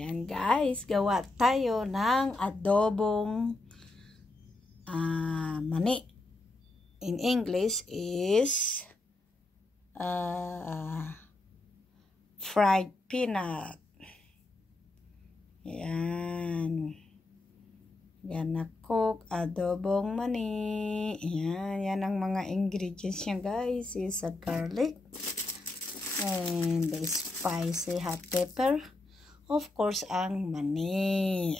Ayan guys, gawa tayo ng adobong mani. In English is fried peanut. Ayan. Yan na cook adobong mani. Ayan, yan ang mga ingredients niya guys. Is a garlic and the spicy hot pepper. Of course, ang mani.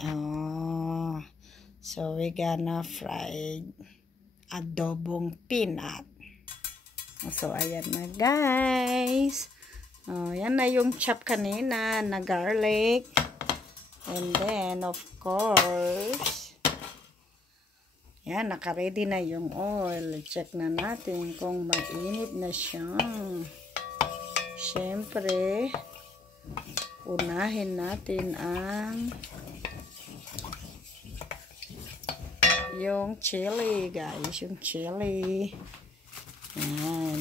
So, we gonna fry adobong peanut. So, ayan na guys. Yan na yung chop kanina na garlic. And then, of course, yan, naka-ready na yung oil. Check na natin kung mainit na siya. Siyempre, unahin natin ang yung chili guys, yung chili. Ayan.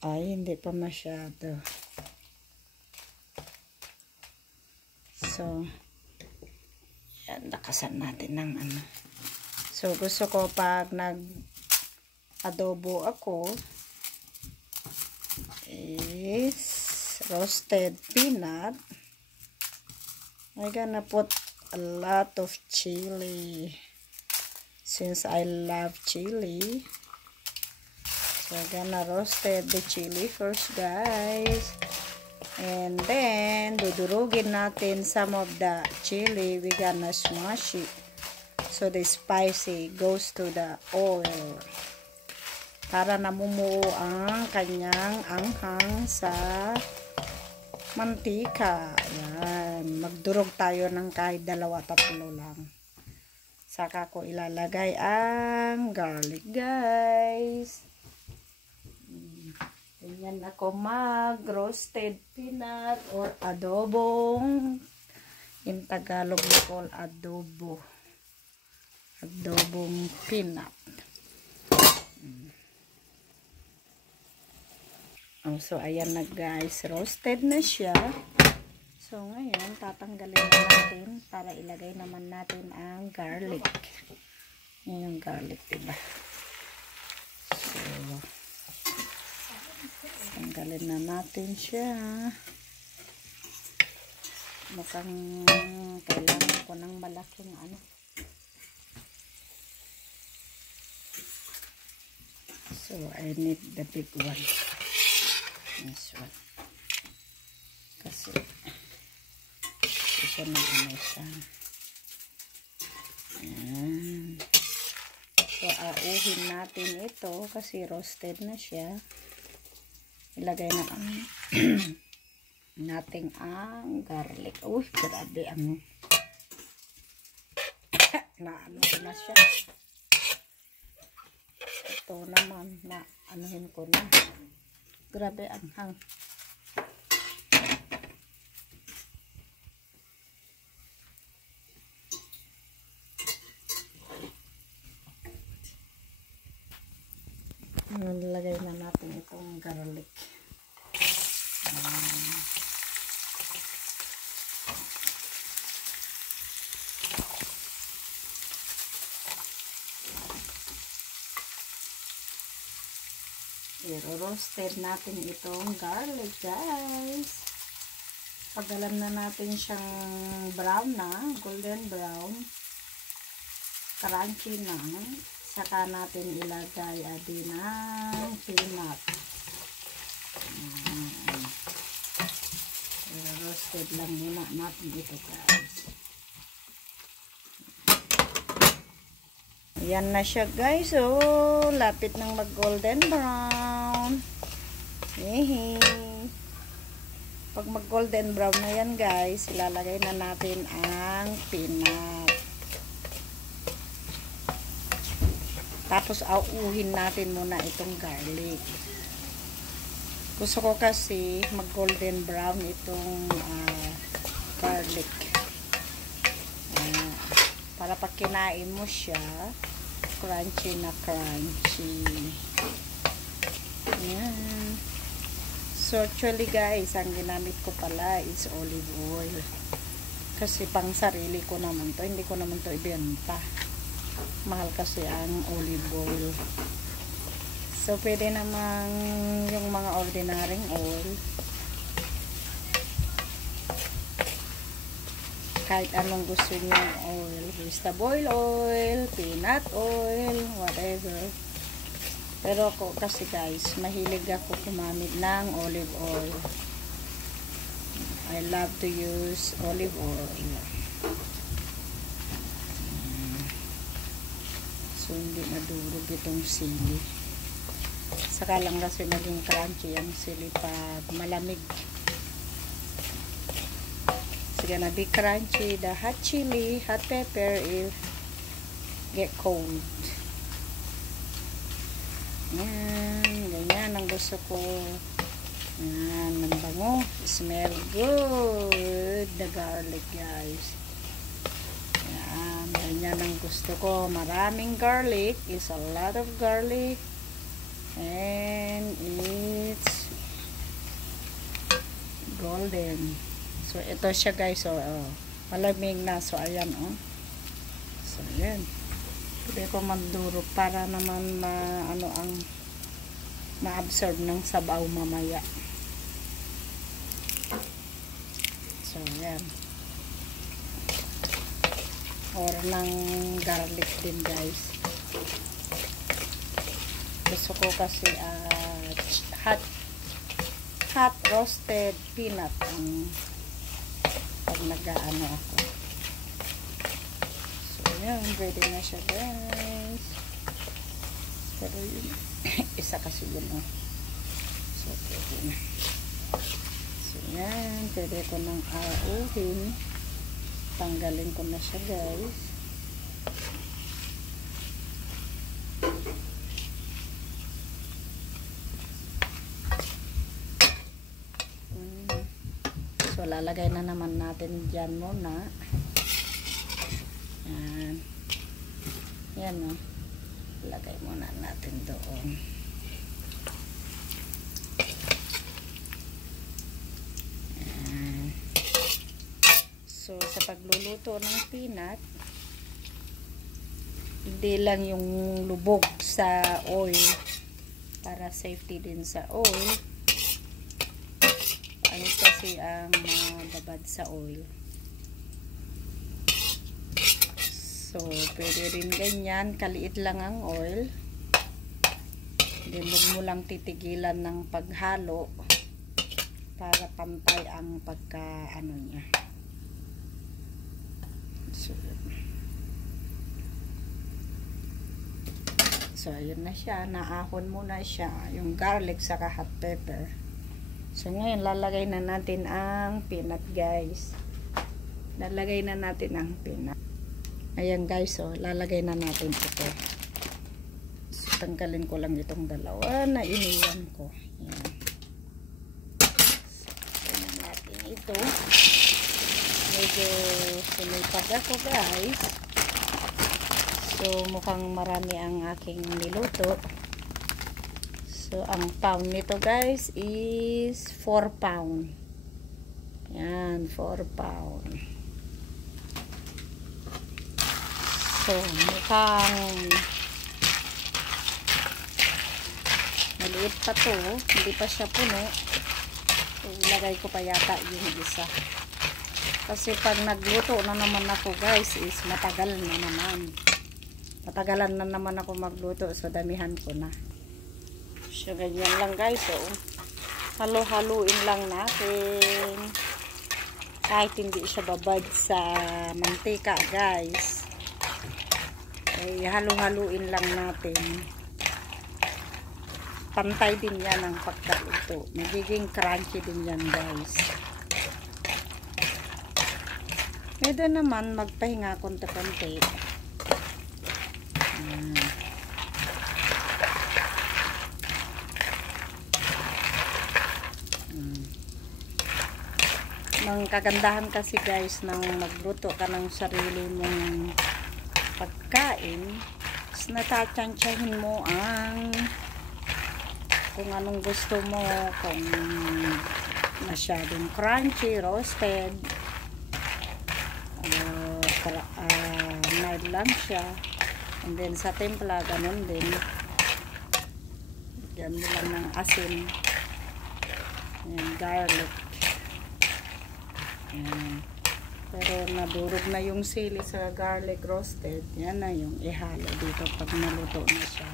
Ay, hindi pa masyado. So, yan, lakasan natin ng ano. So, gusto ko pag nag-adobo ako is roasted peanut. I'm gonna put a lot of chili since I love chili. So I'm gonna roasted the chili first guys, and then dudurugin natin some of the chili. We gonna smash it so the spicy goes to the oil para namumuo ang kanyang anghang sa mantika. Yan. Magdurog tayo ng kahit 2-3 lang. Saka ko ilalagay ang garlic guys. Ganyan ako mag-roasted peanut or adobong. In Tagalog we call adobo. Adobong peanut. So, ayan na guys. Roasted na siya. So, ngayon, tatanggalin na natin para ilagay naman natin ang garlic. Yan yung garlic, diba? So, tanggalin na natin siya. Mukhang kailangan ko ng malaking ano. So, I need the big one. This one. Kasi isa na ano siya. Ayan. So, auhin natin ito kasi roasted na siya. Ilagay na ang natin ang garlic. Uy, grabe ang naano ko na siya. Ito naman na anuhin ko na. Grabe ang hang. Nilagay na natin itong garlic. I-roasted natin itong garlic guys. Pagalan na natin siyang brown na, golden brown, crunchy na, saka natin ilagay din ang peanut. I-roasted lang muna natin ito guys. Yan na siya guys. Oh, lapit ng mag golden brown. Hehe. Pag mag golden brown na yan guys, ilalagay na natin ang peanut. Tapos auuhin natin muna itong garlic. Gusto ko kasi mag golden brown itong garlic. Para pag kinain mo siya, crunchy na crunchy. Ayan. So actually guys, ang ginamit ko pala is olive oil. Kasi pang sarili ko naman to, hindi ko naman to ibenta. Mahal kasi ang olive oil. So pwede namang yung mga ordinaryong oil. Kahit anong gusto niyo oil, vegetable oil, peanut oil, whatever. Pero ako kasi guys, mahilig ako gumamit ng olive oil. I love to use olive oil. So hindi madurog itong sili. Saka lang kasi naging crunchy ang sili pag malamig. It's gonna be crunchy. The hot chili, hot pepper if get cold. Yan, ganyan ang gusto ko. Yan, ang bango. Smell good. The garlic guys. Yan, ganyan ang gusto ko. Maraming garlic. Is a lot of garlic. And it's golden. So, ito siya guys. So, malamig na. So, ayan, So, ayan. Pwede ko magdurog para naman ma-absorb ng sabaw mamaya. So, ayan. Or ng garlic din guys. Gusto ko kasi hot roasted peanut ang pag nag-aano ako. So, ayan. Ready na siya guys. Pero yun, isa kasi yun So, pwede na. So, yan. Pwede ko nang auhin. Tanggalin ko na siya guys. So, lalagay na naman natin dyan muna. Yan. Yan lagay muna natin doon. Yan. So, sa pagluluto ng peanut, hindi lang yung lubog sa oil para safety din sa oil. Ano kasi ang babad sa oil. So, pwede rin ganyan. Kaliit lang ang oil. Then, huwag mo lang titigilan ng paghalo para pantay ang pagka-ano niya. So, ayun na siya. Naahon muna siya. Yung garlic saka hot pepper. So, ngayon, lalagay na natin ang peanut, guys. Lalagay na natin ang peanut. Ayan, guys, lalagay na natin ito. So, tanggalin ko lang itong dalawa na iniwan ko. Ayan. So, natin ito. Medyo sinipag ako, guys. So, mukhang marami ang aking niluto. So, ang pound nito, guys, is 4 pound. Yan, 4 pound. So, mukhang maliit pa to. Hindi pa siya puno. So, ilagay ko pa yata yung isa. Kasi pag nagluto na naman ako, guys, is matagal na naman. Matagalan na naman ako magluto. So, damihan ko na. So, ganyan lang, guys. So, halo-haluin lang natin. Kahit hindi siya babad sa mantika, guys. Ay, halo-haluin lang natin. Pantay din yan ang pagkaluto. Magiging crunchy din yan, guys. Pwede naman magpahinga konti-konti. Ang kagandahan kasi, guys, nang magluto ka ng sarili mong pagkain, is natatansyahin mo ang kung anong gusto mo, kung masyadong crunchy, roasted, mild lang siya. And then sa timpla, ganun din. Yan mo lang ng asin. Yan, garlic. Yan. Pero nadurog na yung sili sa garlic roasted. Yan na yung ihalo dito pag naluto na siya.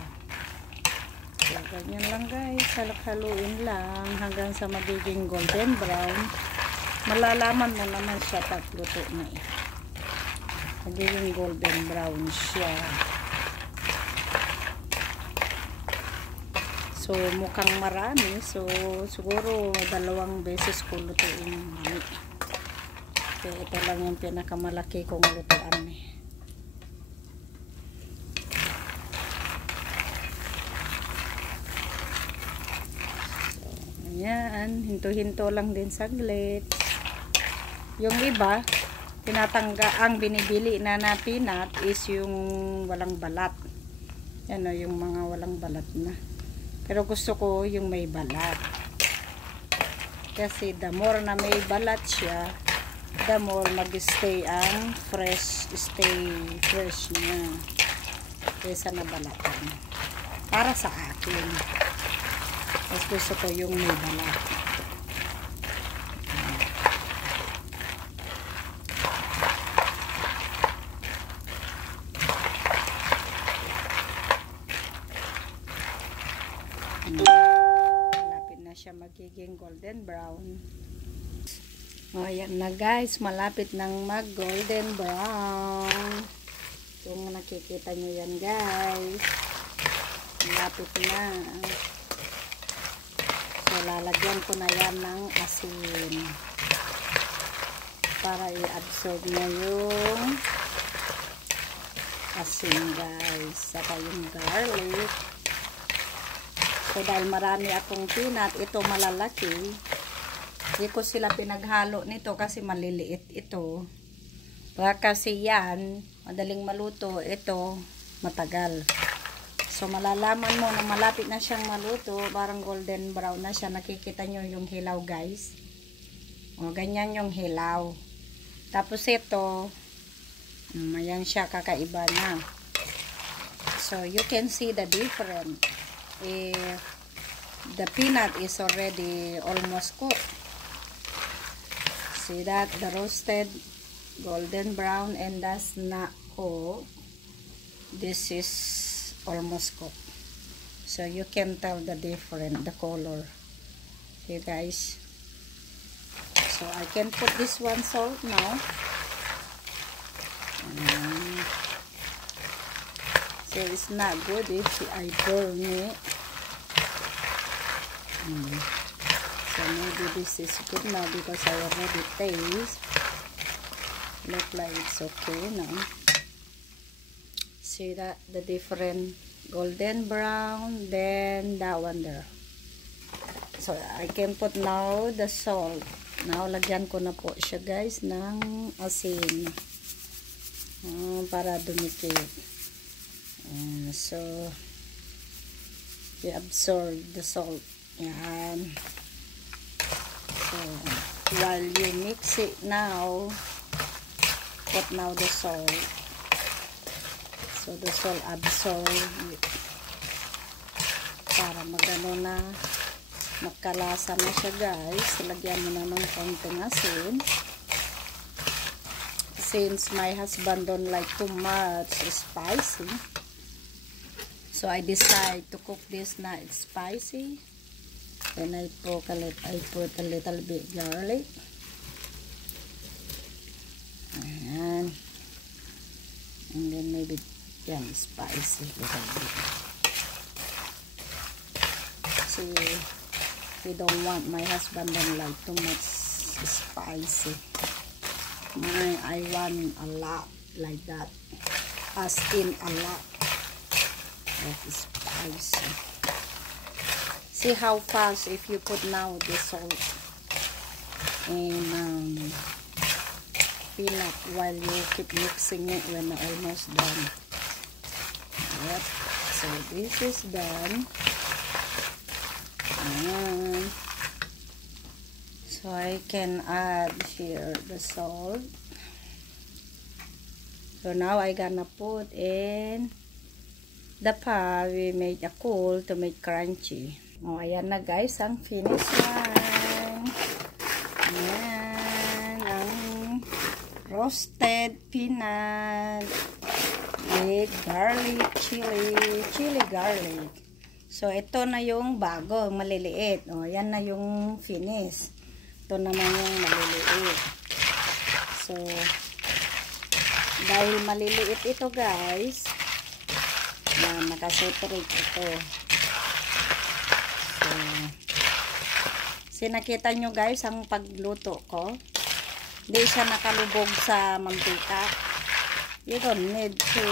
So, ganyan lang guys. Halak-haluin lang hanggang sa magiging golden brown. Malalaman mo naman siya pag luto na eh. Magiging golden brown siya. So, mukhang marami. So, siguro 2 beses ko lutuin mami. Kaya ito lang yung pinakamalaki kong lutuan eh. So, ayan. Hinto-hinto lang din saglit. Yung iba, ang binibili na peanut is yung walang balat. Yan o, yung mga walang balat na. Pero gusto ko yung may balat. Kasi the more na may balat siya, the more mag-stay ang fresh niya kaysa na balatan. Para sa akin. Mas gusto ko yung may balat. Malapit na siya magiging golden brown. O, ayan na guys, malapit nang mag golden brown. Kung nakikita nyo yan guys, malapit na. So, lalagyan ko na yan ng asin para i-absorb na yung asin guys, saka yung garlic. So, dahil marami akong peanut, ito malalaki. Hindi ko sila pinaghalo nito kasi maliliit ito. Baka kasi yan, madaling maluto. Ito, matagal. So, malalaman mo na malapit na siyang maluto. Parang golden brown na siya. Nakikita nyo yung hilaw guys. O, ganyan yung hilaw. Tapos ito, ayan siya, kakaiba na. So, you can see the difference. The peanut is already almost cooked. See that? The roasted golden brown and that's not cooked. This is almost cooked. So you can tell the difference, the color. See guys? So I can put this one salt now. So it's not good if I burn it. So maybe this is good now because I already taste. Look like it's okay now. See that? The different golden brown, then that one there. So I can put now the salt. Now lagyan ko na po siya guys ng asin. Para dumikit. So you absorb the salt. Yan. So while you mix it now, put now the salt. So the salt absorb it. Para magano na magkalasa na siya guys. Lagyan mo na ng konting asin. Since my husband don't like too much spicy, so I decide to cook this not spicy. Then I put a little bit garlic. And then maybe yan spicy little bit. See, we don't want, my husband don't like too much spicy. I want a lot like that, as in a lot of spicy. See how fast if you put now the salt and peanut while you keep mixing it when almost done. Yep. So this is done. Ayan. So I can add here the salt. So now I gonna put in the pa we made a cool to make crunchy. Oh, ayan na guys ang finish line. Ayan ang roasted peanut with garlic chili garlic. So, ito na yung bago, maliliit. O, yan na yung finish. Ito naman yung maliliit. So, dahil maliliit ito guys, na nakaseparate ito. So, nakita nyo guys, ang pagluto ko, hindi siya nakalubog sa mantika. You don't need to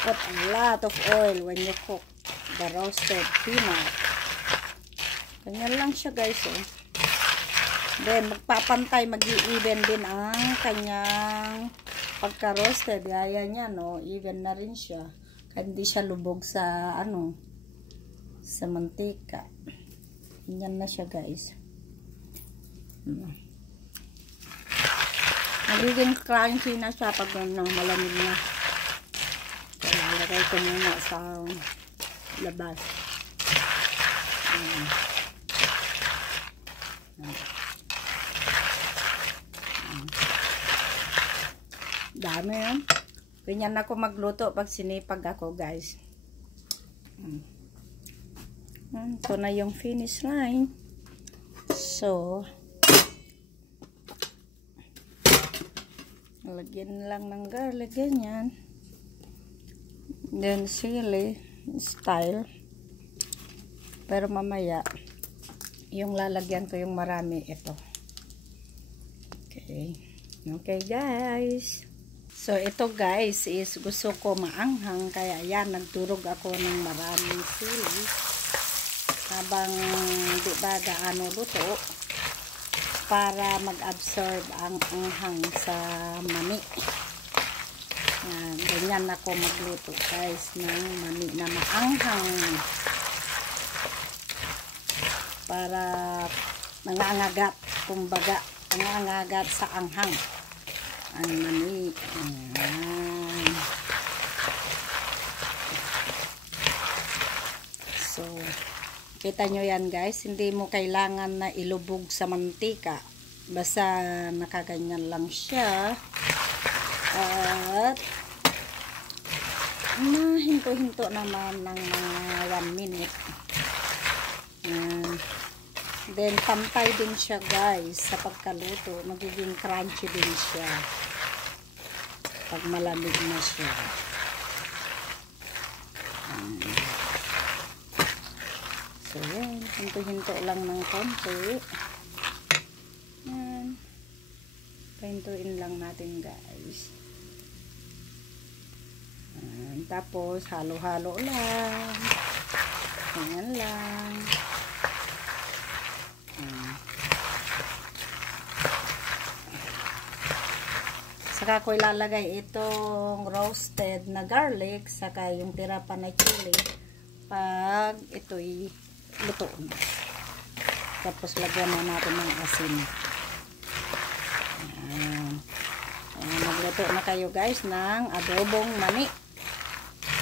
put a lot of oil when you cook the roasted peanut. Ganyan lang siya guys. Then magpapantay, mag-i-even din ang kanyang pagka-roasted. Gaya niya, no? Even na rin siya. Hindi siya lubog sa sa mantika. Ganyan na siya guys. Magiging crunchy na siya pag malamig na. Lalagay ko muna sa labas. Dami yun. Ganyan ako magluto pag sinipag ako guys. Ito na yung finish line. So, lagyan lang ng garlic, ganyan. Then chili style. Pero mamaya yung lalagyan ko yung marami ito. Okay. Okay guys. So ito guys is gusto ko maanghang, kaya yan nagturog ako ng maraming chili. Habang di ba gaano luto, para mag-absorb ang anghang sa mani. Yan, ganyan ako magluto guys ng mani na maanghang, para nangangagat, kumbaga nangangagat sa anghang ang mani. Ayan. So kita nyo yan guys, hindi mo kailangan na ilubog sa mantika, basta nakaganyan lang siya. At hinto-hinto naman ng mga 1 minute. Then pantay din siya guys sa pagkaluto, magiging crunchy din siya pag malamig na siya. So yan, hinto-hinto lang ng konti. Yan, pahintuin lang natin guys. Tapos halo-halo lang. Ganyan lang. Saka ko ilalagay itong roasted na garlic, saka yung tira pa na chili pag ito'y luto na. Tapos lagyan na natin ng asin. Magluto na kayo guys ng adobong mani,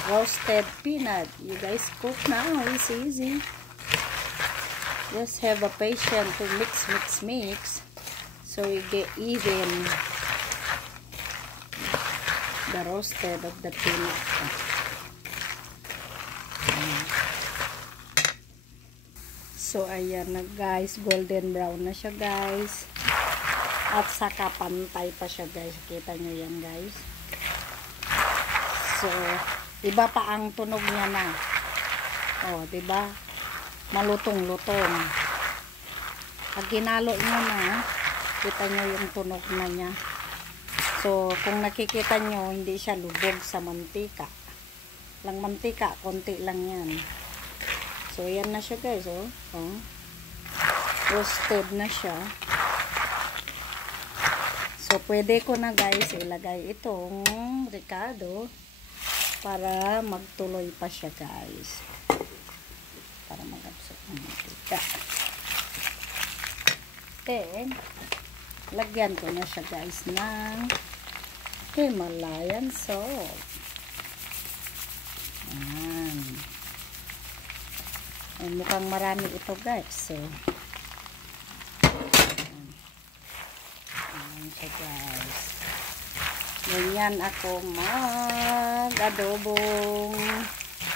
roasted peanut. You guys cook now, it's easy. Just have a patience to mix so you get even the roasted of the peanut. So ayan na guys, golden brown na siya guys. At saka pantay pa siya guys. Kita nyo yan guys. So, iba pa ang tunog niya na. Oh, diba? Malutong-lutong. Pag ginalo nyo na, kita nyo yung tunog na niya. So, kung nakikita nyo, hindi siya lubog sa mantika. Lang mantika, konti lang yan. So, yan na siya guys. Oh. Roasted na siya. So, pwede ko na guys ilagay itong ricado para magtuloy pa siya guys. Para maganda. isda. Then, lagyan ko na siya guys ng Himalayan salt. Ayan. Ay, mukhang marami ito guys. So, ayan siya guys. Ganyan ako mag-adobong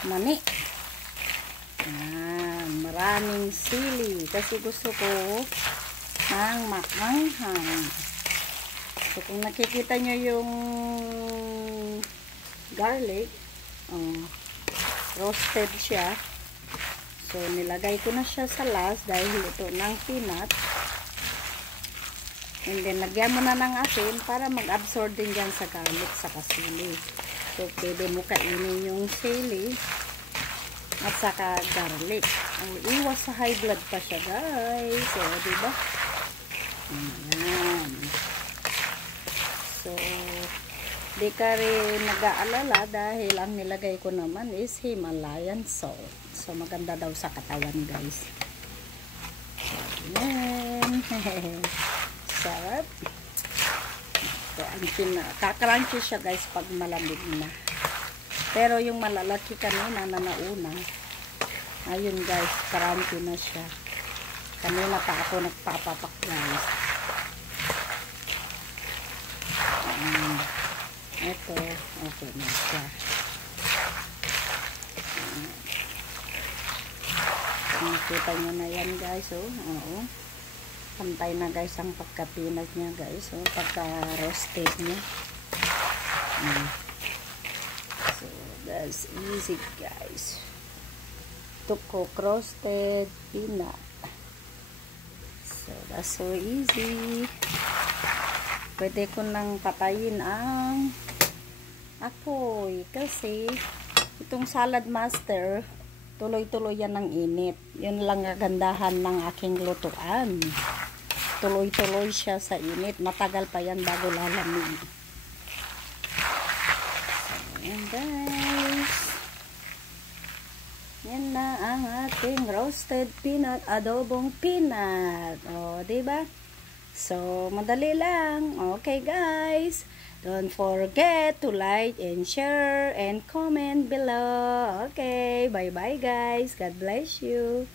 mani. Ayan. Maraming sili. Kasi gusto ko ng maanghang. So, kung nakikita nyo yung garlic, roasted siya. So, nilagay ko na siya sa last dahil ito ng peanut. And then, lagyan mo na ng asin para mag-absorb din dyan sa garlic sa sili. So, pwede mo kainin yung sili at saka garlic. Iwas sa high blood pa siya, guys. So, diba? Ayan. So, di ka rin nag-aalala dahil ang nilagay ko naman is Himalayan salt. So, maganda daw sa katawan, guys. Ayan. Sarap. So, kakrunchy siya, guys, pag malamig na. Pero yung malalaki kanina na nauna, ayun, guys, crunchy na siya. Kanina pa ako nagpapapak, guys. Ito, okay na siya. Nakita nyo na yan, guys. Oh. Oo. Pantay na, guys, ang pagka-peanut niya, guys. Oh. Pagka-roasted niya. So, that's easy, guys. To cook roasted peanut. So, that's so easy. Pwede ko nang patayin ang apoy kasi itong salad master, tuloy-tuloy yan ng init. Yun lang kagandahan ng aking lutuan. Tuloy-tuloy siya sa init. Matagal pa yan bago lalamig. So, yan guys. Yan na ang ating roasted peanut, adobong peanut. O, diba? So, madali lang. Okay, guys. Don't forget to like and share and comment below. Okay, bye-bye, guys. God bless you.